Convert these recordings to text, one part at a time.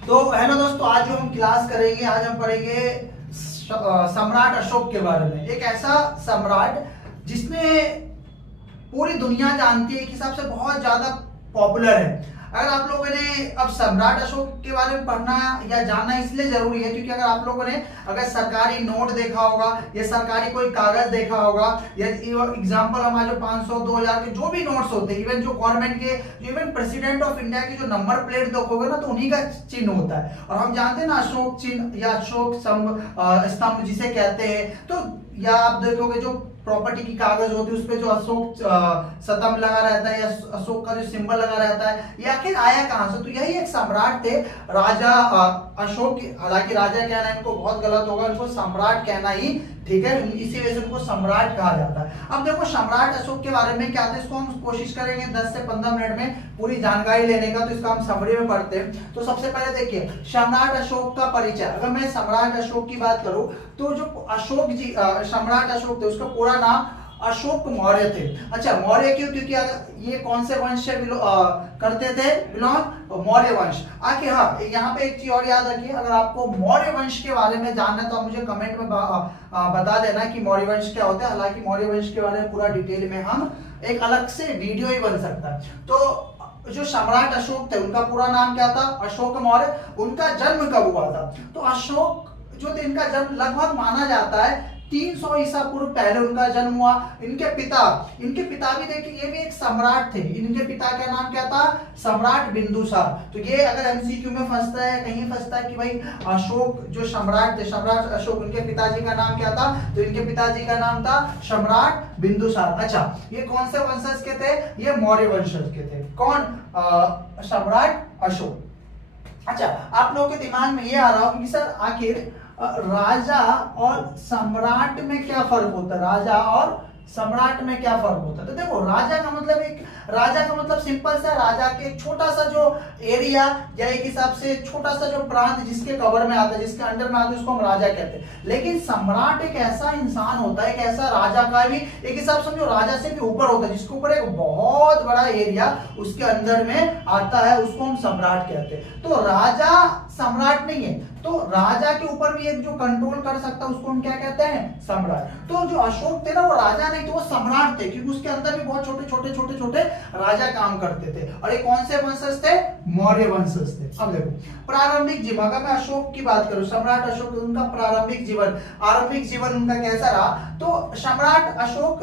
तो हेलो दोस्तों, आज जो हम क्लास करेंगे, आज हम पढ़ेंगे सम्राट अशोक के बारे में। एक ऐसा सम्राट जिसने पूरी दुनिया जानती है, एक हिसाब से बहुत ज्यादा पॉपुलर है। अगर आप लोगों ने अब सम्राट अशोक के बारे में पढ़ना या जानना इसलिए जरूरी है क्योंकि अगर आप लोगों ने अगर सरकारी नोट देखा होगा या सरकारी कोई कागज देखा होगा या एग्जांपल हमारे जो 500 2000 के जो भी नोट्स होते हैं, इवन जो गवर्नमेंट के, इवन प्रेसिडेंट ऑफ इंडिया की जो नंबर प्लेट देखोगे ना, तो उन्हीं का चिन्ह होता है। और हम जानते हैं ना, अशोक चिन्ह या अशोक स्तंभ जिसे कहते हैं। तो या आप देखोगे जो प्रॉपर्टी की कागज होती है उस पे जो अशोक स्तंभ लगा रहता है या अशोक का जो सिंबल लगा रहता है, ये आखिर आया कहां से? तो यही एक सम्राट थे, राजा अशोक। हालांकि राजा कहना इनको बहुत गलत होगा, इनको सम्राट कहना ही ठीक है, इसी वजह से उनको सम्राट कहा जाता है। अब देखो सम्राट अशोक के बारे में क्या था, इसको हम कोशिश करेंगे 10 से 15 मिनट में पूरी जानकारी लेने का। तो इसका हम समरी में पढ़ते हैं। तो सबसे पहले देखिए सम्राट अशोक का परिचय। अगर मैं सम्राट अशोक की बात करूं तो जो अशोक जी सम्राट अशोक थे, उसका पूरा नाम अशोक मौर्य थे। अच्छा, मौर्य क्यों? क्योंकि ये कौन से वंश से करते थे? बिलोंग मौर्य वंश। आखिर हाँ, यहाँ पे एक चीज और याद रखिए, अगर आपको मौर्य वंश के बारे में जानना है तो आप मुझे कमेंट में बता देना कि मौर्य वंश क्या होता है। हालांकि मौर्य वंश के बारे में पूरा डिटेल में हम एक अलग से वीडियो ही बन सकता है। तो जो सम्राट अशोक थे, उनका पूरा नाम क्या था? अशोक मौर्य। उनका जन्म कब हुआ था? तो अशोक जो थे, इनका जन्म लगभग माना जाता है 300 ईसा पूर्व पहले उनका जन्म हुआ। इनके पिता भी देखिए, ये भी एक सम्राट थे। इनके पिता का नाम क्या था? सम्राट बिंदुसार। तो ये अगर एमसीक्यू में फंसता है, कहीं फंसता है कि भाई अशोक जो सम्राट थे, सम्राट अशोक, उनके पिताजी का नाम क्या था? तो इनके पिताजी का नाम था सम्राट बिंदुसार। अच्छा, ये कौन से वंशज के थे? ये मौर्य वंशज के थे। कौन? सम्राट अशोक। अच्छा, आप लोगों के दिमाग में ये आ रहा हो कि सर आखिर राजा और सम्राट में क्या फर्क होता है? राजा और सम्राट में क्या फर्क होता है? तो देखो, राजा का मतलब सिंपल सा, राजा के एक छोटा सा जो एरिया या एक हिसाब से छोटा सा जो प्रांत जिसके कवर में आता है, जिसके अंडर में आता है, उसको हम राजा कहते हैं। लेकिन सम्राट एक ऐसा इंसान होता है, एक ऐसा राजा का भी एक हिसाब समझो राजा से भी ऊपर होता है, जिसके ऊपर एक बहुत बड़ा एरिया उसके अंदर में आता है, उसको हम सम्राट कहते हैं। तो राजा सम्राट नहीं है, तो राजा के ऊपर भी एक जो कंट्रोल कर सकता है उसको हम क्या कहते हैं? सम्राट। तो जो अशोक थे ना, वो राजा नहीं थे, वो सम्राट थे, क्योंकि उसके अंदर भी बहुत छोटे छोटे राजा काम करते थे। और ये कौन से वंशज थे? मौर्य वंशज थे। अब देखो प्रारंभिक जीवन, अगर मैं अशोक की बात करूं, सम्राट अशोक, उनका प्रारंभिक जीवन, आरंभिक जीवन उनका कैसा रहा? तो सम्राट अशोक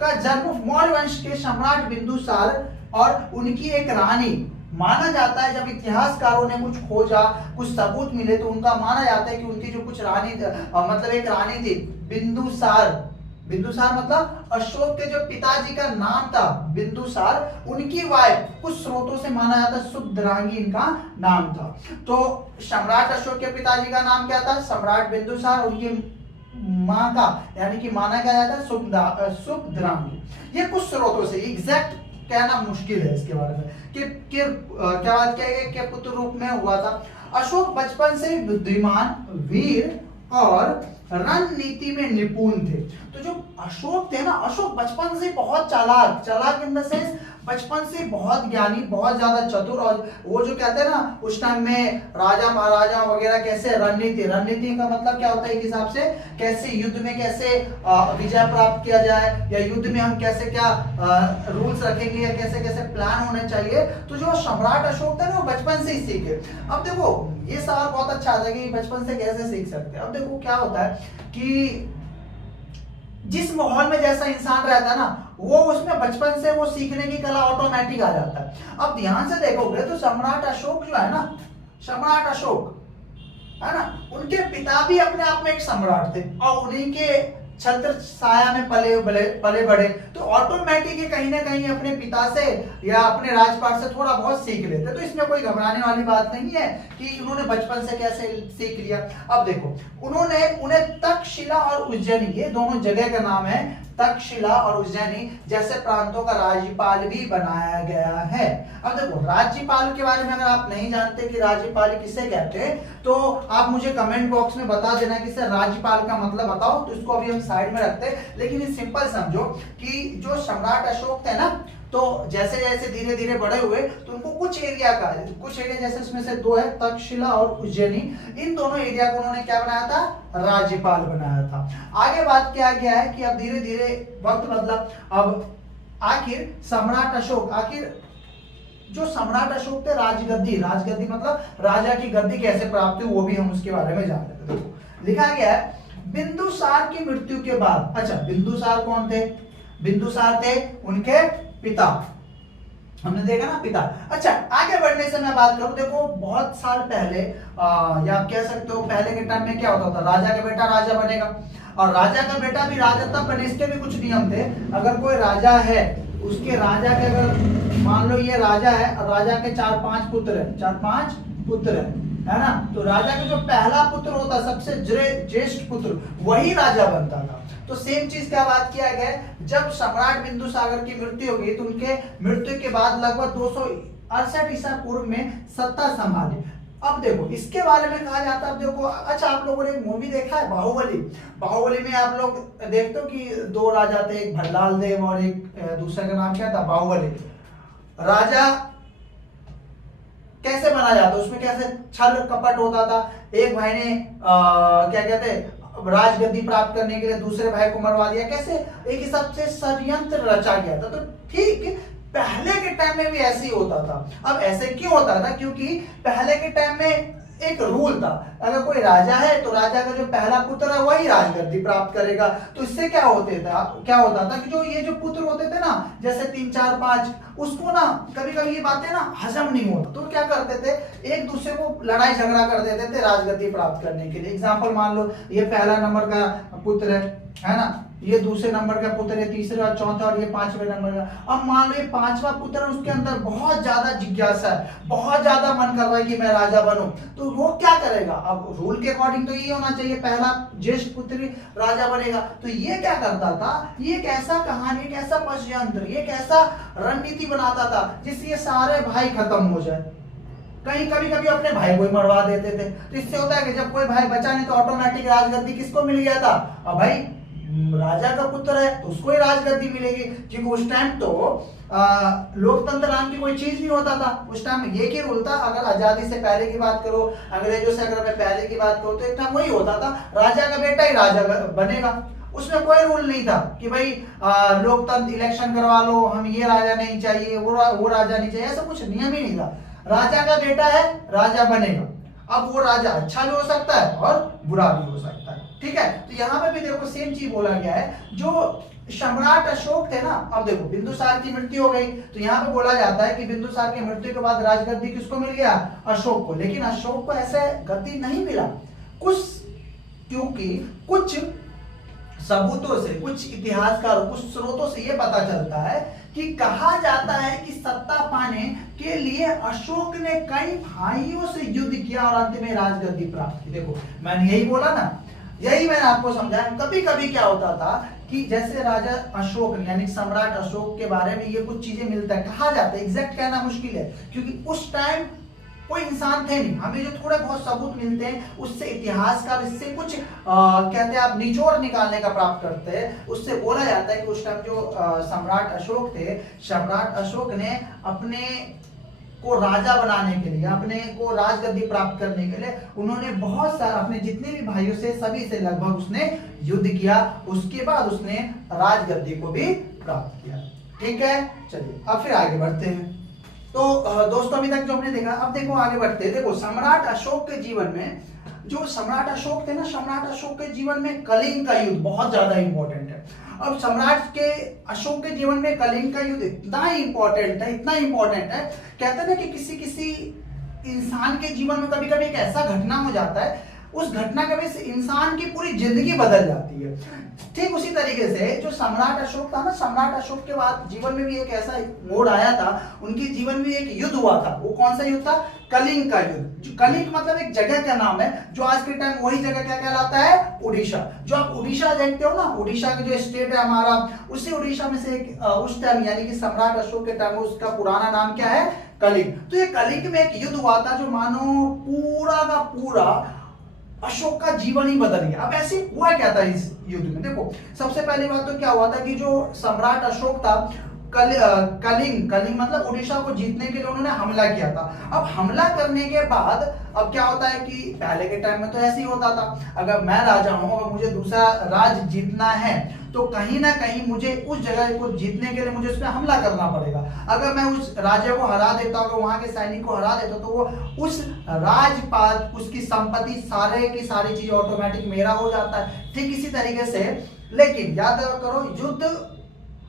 का जन्म मौर्य वंश के सम्राट बिंदुसार और उनकी एक रानी, माना जाता है जब इतिहासकारों ने कुछ खोजा, कुछ सबूत मिले, तो उनका माना जाता है कि उनकी जो कुछ रानी मतलब एक रानी थी बिंदुसार। बिंदुसार मतलब अशोक के जो पिताजी का नाम था बिंदुसार, उनकी वाइफ, कुछ स्रोतों से माना जाता है सुभद्रांगी इनका नाम था। तो सम्राट अशोक के पिताजी का नाम क्या था? सम्राट बिंदुसार। उनकी माँ का यानी कि माना क्या जाता है? सुभद्रांगी। ये कुछ स्रोतों से, एग्जैक्ट कहना मुश्किल है इसके बारे में कि क्या बात कहेंगे कि पुत्र रूप में हुआ था। अशोक बचपन से बुद्धिमान, वीर और रणनीति में निपुण थे। तो जो अशोक थे ना, अशोक बचपन से बहुत चालाक इन द सेंस बचपन से बहुत ज्ञानी, बहुत ज्यादा चतुर। और वो जो कहते हैं ना, उस टाइम में राजा महाराजा वगैरह कैसे रणनीति का मतलब क्या होता है एक हिसाब से, कैसे युद्ध में कैसे विजय प्राप्त किया जाए, या युद्ध में हम कैसे क्या रूल्स रखेंगे, या कैसे कैसे प्लान होने चाहिए। तो जो सम्राट अशोक थे ना, वो बचपन से ही सीखे। अब देखो ये सवाल बहुत अच्छा आता है कि बचपन से कैसे सीख सकते हैं। अब देखो क्या होता है कि जिस माहौल में जैसा इंसान रहता है ना, वो उसमें बचपन से वो सीखने की कला ऑटोमेटिक आ जाता है। अब ध्यान से देखोगे तो सम्राट अशोक जो है ना, सम्राट अशोक है ना, उनके पिता भी अपने आप में एक सम्राट थे और उन्हीं के छत्र छाया में पले बड़े। तो ऑटोमेटिक कहीं ना कहीं अपने पिता से या अपने राजपाट से थोड़ा बहुत सीख लेते। तो इसमें कोई घबराने वाली बात नहीं है कि उन्होंने बचपन से कैसे सीख लिया। अब देखो उन्हें तक्षशिला और उज्जैनी, ये दोनों जगह का नाम है, तक्षशिला और उज्जैनी जैसे प्रांतों का राज्यपाल भी बनाया गया है। अब देखो राज्यपाल के बारे में अगर आप नहीं जानते कि राज्यपाल किसे कहते हैं, तो आप मुझे कमेंट बॉक्स में बता देना कि सर राज्यपाल का मतलब बताओ। तो इसको अभी हम साइड में रखते हैं, लेकिन सिंपल समझो कि जो सम्राट अशोक थे ना, तो जैसे जैसे धीरे धीरे बड़े हुए तो उनको कुछ एरिया जैसे उसमें से दो है, तक्षशिला और उज्जैनी, इन दोनों एरिया को उन्होंने क्या बनाया था, राज्यपाल बनाया था। आगे बात किया गया है कि अब धीरे धीरे वक्त बदला। अब आखिर सम्राट अशोक, जो सम्राट अशोक थे, राजगद्दी मतलब राजा की गद्दी कैसे प्राप्त हुई वो भी हम उसके बारे में जान लेते हैं। लिखा गया है बिंदुसार की मृत्यु के बाद, अच्छा बिंदुसार कौन थे, बिंदुसार थे उनके पिता, हमने देखा ना पिता। अच्छा आगे बढ़ने से मैं बात करूं, देखो बहुत साल पहले या आप कह सकते हो पहले के टाइम में क्या होता था, राजा का बेटा राजा बनेगा और राजा का बेटा भी राजा तब बने, इसके भी कुछ नियम थे। अगर कोई राजा है, उसके राजा के अगर मान लो ये राजा है, राजा के 4-5 पुत्र है ना, तो राजा का जो पहला पुत्र होता, सबसे ज्येष्ठ पुत्र, वही राजा बनता था। तो सेम चीज का बात किया गया, जब सम्राट बिंदुसागर की मृत्यु हो गई तो उनके मृत्यु के बाद लगभग 268 ईसा पूर्व में सत्ता संभाली। अब देखो इसके बारे में कहा जाता है, अब देखो अच्छा आप लोगों ने एक मूवी देखा है बाहुबली में आप लोग देखते हो कि 2 राजा थे, एक भल्लाल देव और एक दूसरे का नाम क्या था, बाहुबली। राजा कैसे बना जाता, उसमें कैसे छल कपट होता था, एक भाई ने क्या कहते राजगद्दी प्राप्त करने के लिए दूसरे भाई को मरवा दिया, कैसे एक हिसाब से षड्यंत्र रचा गया था। तो ठीक पहले के टाइम में भी ऐसे ही होता था। अब ऐसे क्यों होता था, क्योंकि पहले के टाइम में एक रूल था, अगर कोई राजा है तो राजा का जो पहला पुत्र है वही राजगद्दी प्राप्त करेगा। तो इससे क्या होता था कि ये जो पुत्र होते थे ना, जैसे 3, 4, 5, उसको ना कभी कभी ये बातें ना हजम नहीं होता, तो क्या करते थे, एक दूसरे को लड़ाई झगड़ा कर देते थे राजगद्दी प्राप्त करने के लिए। एग्जाम्पल मान लो ये पहला नंबर का पुत्र है ना, ये दूसरे नंबर का पुत्र है, तीसरा और चौथा, और ये 5वें नंबर का। अब मान लो ये 5वां पुत्र है, उसके अंदर बहुत ज्यादा जिज्ञासा है, बहुत ज्यादा मन कर रहा है कि मैं राजा बनूं, तो वो क्या करेगा, अब रूल के अकॉर्डिंग तो ये होना चाहिए पहला ज्येष्ठ पुत्र राजा बनेगा। तो ये क्या करता था, ये एक ऐसा कहानी, एक ऐसा षड्यंत्र, एक ऐसा रणनीति बनाता था जिससे ये सारे भाई खत्म हो जाए। कभी कभी अपने भाई को ही मरवा देते थे। तो इससे होता है कि जब कोई भाई बचा नहीं तो ऑटोमेटिक राजगद्दी किसको मिल गया था, अब भाई राजा का पुत्र है तो उसको ही राजगद्दी मिलेगी। क्योंकि उस टाइम तो लोकतंत्र नाम की कोई चीज नहीं होता था, उस टाइम एक ही रूल था। अगर आजादी से पहले की बात करो, अंग्रेजों से अगर मैं पहले की बात करूं, तो एक टाइम वही होता था, राजा का बेटा ही राजा बनेगा। उसमें कोई रूल नहीं था कि भाई लोकतंत्र इलेक्शन करवा लो, हम ये राजा नहीं चाहिए, वो राजा नहीं चाहिए, ऐसा कुछ नियम ही नहीं था। राजा का बेटा है राजा बनेगा। अब वो राजा अच्छा भी हो सकता है और बुरा भी हो सकता है, ठीक है। तो यहाँ पे भी देखो सेम चीज बोला गया है, जो सम्राट अशोक थे ना, अब देखो बिंदुसार की मृत्यु हो गई, तो यहाँ पे बोला जाता है कि बिंदुसार की मृत्यु के बाद राजगद्दी किसको मिल गया, अशोक को। लेकिन अशोक को ऐसे गद्दी नहीं मिला, क्योंकि कुछ सबूतों से, कुछ इतिहासकारों, कुछ स्रोतों से यह पता चलता है कि कहा जाता है कि सत्ता पाने के लिए अशोक ने कई भाइयों से युद्ध किया और अंत में राजगद्दी प्राप्त की। देखो मैंने यही बोला ना, यही मैंने आपको समझाया। कभी कभी क्या होता था कि जैसे राजा अशोक यानी सम्राट अशोक के बारे में ये कुछ चीजें मिलता है, कहा जाता है, एग्जैक्ट कहना मुश्किल है क्योंकि उस टाइम कोई इंसान थे नहीं। हमें जो थोड़े बहुत सबूत मिलते हैं उससे इतिहासकार इससे कुछ कहते हैं आप निचोड़ निकालने का प्राप्त करते हैं। उससे बोला जाता है कि उस टाइम जो सम्राट अशोक थे, सम्राट अशोक ने अपने को राजा बनाने के लिए, अपने को राजगद्दी प्राप्त करने के लिए उन्होंने बहुत सारा अपने जितने भी भाइयों से सभी से लगभग उसने युद्ध किया, उसके बाद उसने राजगद्दी को भी प्राप्त किया। ठीक है, चलिए अब फिर आगे बढ़ते हैं। तो दोस्तों अभी तक जो हमने देखा, अब देखो आगे बढ़ते हैं। देखो सम्राट अशोक के जीवन में, जो सम्राट अशोक थे ना, सम्राट अशोक के जीवन में कलिंग का युद्ध बहुत ज्यादा इंपॉर्टेंट है। अब सम्राट के अशोक के जीवन में कलिंग का युद्ध इतना इंपॉर्टेंट है, इतना इंपॉर्टेंट है, कहते हैं कि किसी इंसान के जीवन में कभी कभी एक ऐसा घटना हो जाता है, उस घटना के वजह से इंसान की पूरी जिंदगी बदल जाती है। ठीक उसी तरीके से जो सम्राट अशोक था ना, सम्राट अशोक के बाद जीवन में भी एक ऐसा मोड़ आया था, उनके जीवन में एक युद्ध हुआ था। वो कौन सा युद्ध था? कलिंग का युद्ध। जो कलिंग मतलब एक जगह का नाम है, जो आज के टाइम वही जगह क्या कहलाता है? उड़ीसा। जो आप उड़ीसा देखते हो ना, उड़ीसा की जो स्टेट है हमारा, उसी उड़ीसा में से एक उस टाइम यानी कि सम्राट अशोक के टाइम उसका पुराना नाम क्या है? कलिंग। तो ये कलिंग में एक युद्ध हुआ था जो मानो पूरा का पूरा अशोक का जीवन ही बदल गया। अब ऐसे हुआ क्या था इस युद्ध में? देखो सबसे पहली बात तो क्या हुआ था कि जो सम्राट अशोक था कलिंग मतलब उड़ीसा को जीतने के लिए उन्होंने हमला किया था। अब हमला करने के बाद अब क्या होता है कि पहले के टाइम में तो ऐसे ही होता था, अगर मैं राजा हूं और मुझे दूसरा राज्य जीतना है तो कहीं ना कहीं मुझे उस जगह को जीतने के लिए मुझे उस पर हमला करना पड़ेगा। अगर मैं उस राज्य को हरा देता हूँ, वहां के सैनिक को हरा देता हूँ, तो वो उस राजपाट उसकी संपत्ति सारे की सारी चीज ऑटोमेटिक मेरा हो जाता है। ठीक इसी तरीके से, लेकिन याद करो युद्ध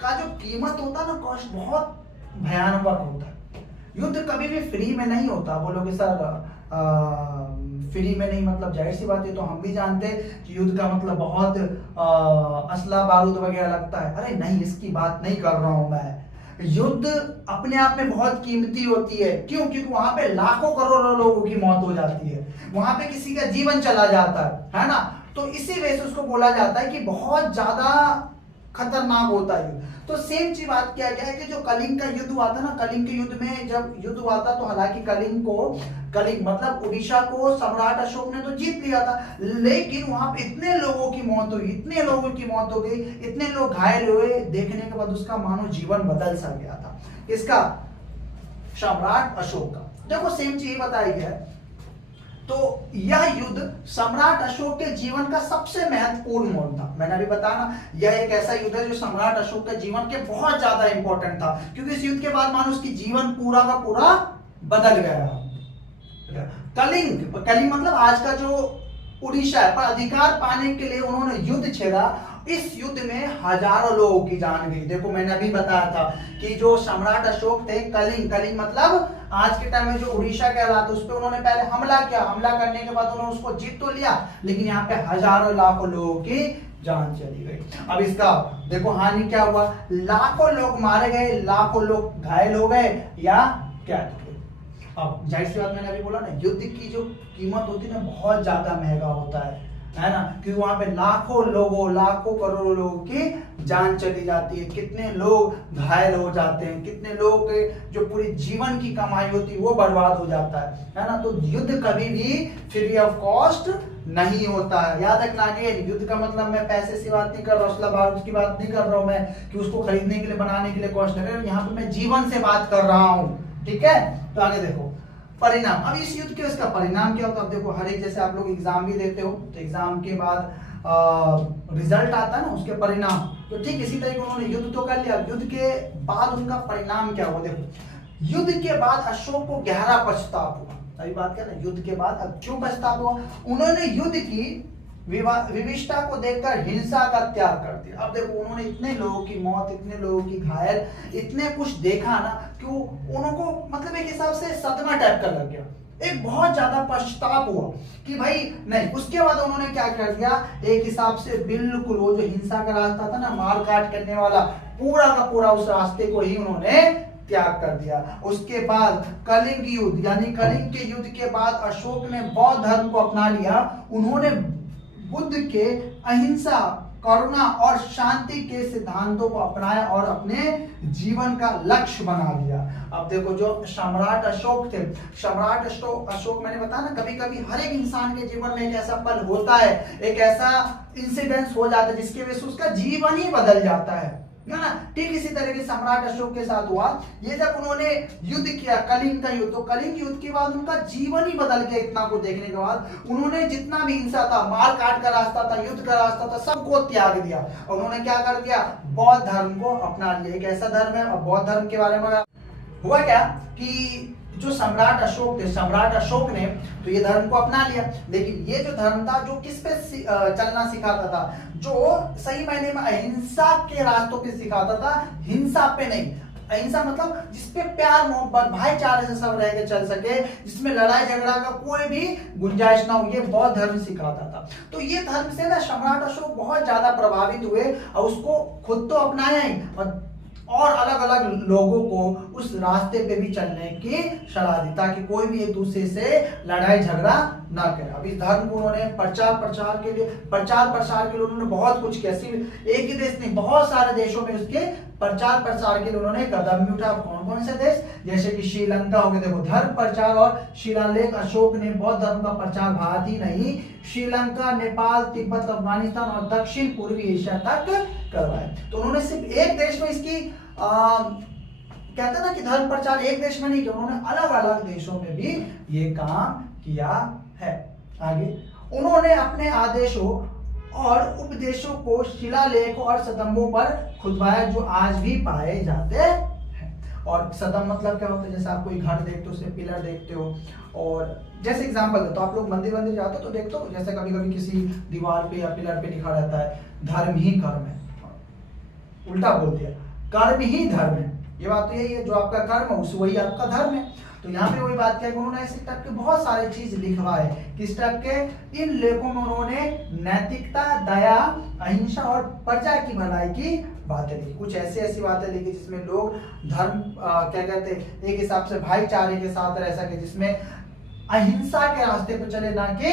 का जो कीमत होता है ना, कॉस्ट बहुत भयानक होता है। युद्ध कभी भी फ्री में नहीं होता। बोलोगे सर फ्री में नहीं, मतलब जाहिर सी बात है, तो हम भी जानते हैं कि युद्ध का मतलब बहुत असला बारूद वगैरह लगता है। अरे नहीं, इसकी बात नहीं कर रहा हूं मैं। युद्ध अपने आप में बहुत कीमती होती है। क्यों? क्योंकि वहां पे लाखों करोड़ों लोगों की मौत हो जाती है, वहां पे किसी का जीवन चला जाता है ना। तो इसी वजह से उसको बोला जाता है कि बहुत ज्यादा खतरनाक होता है युद्ध। तो सेम चीज बात किया गया है कि जो कलिंग का युद्ध हुआ था ना, कलिंग के युद्ध में जब युद्ध हुआ था तो हालांकि कलिंग मतलब उड़ीसा को सम्राट अशोक ने तो जीत लिया था, लेकिन वहां पे इतने लोगों की मौत हुई, इतने लोगों की मौत हो गई, इतने लोग घायल हुए, देखने के बाद उसका मानो जीवन बदल सा गया था। किसका? सम्राट अशोक का। देखो सेम चीज बताई गया है। तो यह युद्ध सम्राट अशोक के जीवन का सबसे महत्वपूर्ण मोड़ था। मैंने अभी बताया ना, यह एक ऐसा युद्ध है जो सम्राट अशोक के जीवन के बहुत ज्यादा इंपॉर्टेंट था, क्योंकि इस युद्ध के बाद मानो उसकी जीवन पूरा का पूरा बदल गया। कलिंग मतलब आज का जो उड़ीसा है, पर अधिकार पाने के लिए उन्होंने युद्ध छेड़ा। इस युद्ध में हजारों लोगों की जान गई। देखो मैंने अभी बताया था कि जो सम्राट अशोक थे, कलिंग मतलब आज के टाइम में जो उड़ीसा के हालात, उस पर उन्होंने पहले हमला किया। हमला करने के बाद उन्होंने उसको जीत तो लिया, लेकिन यहाँ पे हजारों लाखों लोगों की जान चली गई। अब इसका देखो हानि क्या हुआ, लाखों लोग मारे गए, लाखों लोग घायल हो गए या क्या। अब जाहिर सी बात, मैंने अभी बोला ना, युद्ध की जो कीमत होती है ना, बहुत ज्यादा महंगा होता है ना, क्योंकि वहां पे लाखों करोड़ों लोगों की जान चली जाती है, कितने लोग घायल हो जाते हैं, कितने लोग जो पूरी जीवन की कमाई होती है वो बर्बाद हो जाता है ना। तो युद्ध कभी भी फ्री ऑफ कॉस्ट नहीं होता है। याद रखना कि युद्ध का मतलब मैं पैसे से बात नहीं कर रहा हूँ, असला बारूद की बात नहीं कर रहा हूँ मैं, कि उसको खरीदने के लिए बनाने के लिए कॉस्ट लगे। यहाँ पे मैं जीवन से बात कर रहा हूँ। ठीक है, तो आगे देखो परिणाम। अब इस युद्ध के उसका परिणाम क्या होता है? अब देखो हर एक, जैसे आप लोग एग्जाम भी देते हो तो एग्जाम के बाद रिजल्ट आता है ना, उसके परिणाम। तो ठीक इसी तरीके उन्होंने युद्ध तो कर लिया, युद्ध के बाद उनका परिणाम क्या हुआ? देखो युद्ध के बाद अशोक को गहरा पछतावा हुआ। अभी बात कर रहे हैं युद्ध के बाद अब क्यों पछतावा हुआ। उन्होंने युद्ध की विविधता को देखकर हिंसा का त्याग कर दिया। अब देखो उन्होंने इतने लोगों की मौत, इतने लोगों की घायल, इतने कुछ देखा ना कि उनको मतलब एक हिसाब से सदमा टाइप का लग गया, एक बहुत ज्यादा पश्चाताप हुआ कि भाई नहीं। उसके बाद उन्होंने क्या कर दिया, एक हिसाब से बिल्कुल वो जो हिंसा का रास्ता था ना, मार काट करने वाला, पूरा का पूरा उस रास्ते को ही उन्होंने त्याग कर दिया। उसके बाद कलिंग युद्ध, यानी कलिंग के युद्ध के बाद अशोक ने बौद्ध धर्म को अपना लिया। उन्होंने बुद्ध के अहिंसा, करुणा और शांति के सिद्धांतों को अपनाया और अपने जीवन का लक्ष्य बना लिया। अब देखो जो सम्राट अशोक थे, सम्राट अशोक मैंने बताया ना, कभी कभी हर एक इंसान के जीवन में एक ऐसा पल होता है, एक ऐसा इंसिडेंस हो जाता है जिसकी वजह से उसका जीवन ही बदल जाता है ना। ठीक इसी तरह के सम्राट अशोक के साथ हुआ। ये जब उन्होंने युद्ध किया, कलिंग का युद्ध, तो कलिंग युद्ध के बाद उनका जीवन ही बदल गया। इतना को देखने के बाद उन्होंने जितना भी हिंसा था, मार काट का रास्ता था, युद्ध का रास्ता था, सबको त्याग दिया। उन्होंने क्या कर दिया, बौद्ध धर्म को अपना लिया। एक ऐसा धर्म है। अब बौद्ध धर्म के बारे में हुआ क्या कि जो सम्राट अशोक थे, सम्राट अशोक ने तो ये धर्म को अपना लिया, लेकिन ये जो धर्म था जो किस पे चलना सिखाता था, जो सही मायने में अहिंसा के रास्तों पे सिखाता था, हिंसा पे नहीं। अहिंसा मतलब जिसपे प्यार, मोहब्बत, भाईचारे से सब रह के चल सके, जिसमें लड़ाई झगड़ा का कोई भी गुंजाइश ना हो, ये बौद्ध धर्म सिखाता था। तो ये धर्म से ना सम्राट अशोक बहुत ज्यादा प्रभावित हुए और उसको खुद तो अपनाया ही और अलग अलग लोगों को उस रास्ते पे भी चलने की सलाह दी, ताकि कोई भी एक दूसरे से लड़ाई झगड़ा ना करे। अब इस धर्म को उन्होंने प्रचार प्रसार के लिए उन्होंने बहुत कुछ किया। सिर्फ एक ही देश नहीं, बहुत सारे देशों में उसके प्रचार प्रसार के लिए उन्होंने कदम भी उठाया। कौन कौन से देश? जैसे कि श्रीलंका हो गया। देखो धर्म प्रचार और शिलालेख अशोक ने बौद्ध धर्म का प्रचार भारत ही नहीं, श्रीलंका, नेपाल, तिब्बत, अफगानिस्तान और दक्षिण पूर्वी एशिया तक करवाया। तो उन्होंने सिर्फ एक देश में इसकी कहते हैं ना कि धर्म प्रचार एक देश में नहीं किया, उन्होंने अलग अलग देशों में भी ये काम किया है। आगे, उन्होंने अपने आदेशों और उपदेशों को शिलालेखों और स्तंभों पर खुदवाया जो आज भी पाए जाते हैं। और स्तंभ मतलब क्या होता है, जैसे आप कोई घर देखते हो उसमें पिलर देखते हो, और जैसे एग्जांपल दे तो आप लोग मंदिर जाते हो तो देखते हो जैसे कभी कभी किसी दीवार पे या पिलर पे लिखा रहता है धर्म ही कर्म है, उल्टा बोल दिया, कर्म ही धर्म है। ये बात तो यही है, जो आपका कर्म है वही आपका धर्म है। तो यहाँ पे वही बात क्या है, उन्होंने इस टाइप के बहुत सारे चीज लिखवाए। किस टाइप के? इन लेखों में उन्होंने नैतिकता, दया, अहिंसा और प्रजा की भलाई की बातें लिखी। कुछ ऐसी बातें लिखी जिसमें लोग धर्म क्या कहते हैं, एक हिसाब से भाईचारे के साथ रह सके, जिसमें अहिंसा के रास्ते पर चले, ना कि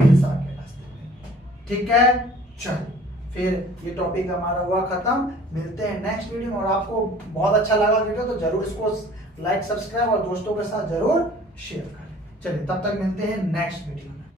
हिंसा के रास्ते पे। ठीक है, चलिए फिर ये टॉपिक हमारा हुआ खत्म। मिलते हैं नेक्स्ट वीडियो में। और आपको बहुत अच्छा लगा वीडियो तो जरूर इसको लाइक, सब्सक्राइब और दोस्तों के साथ जरूर शेयर करें। चलिए तब तक मिलते हैं नेक्स्ट वीडियो।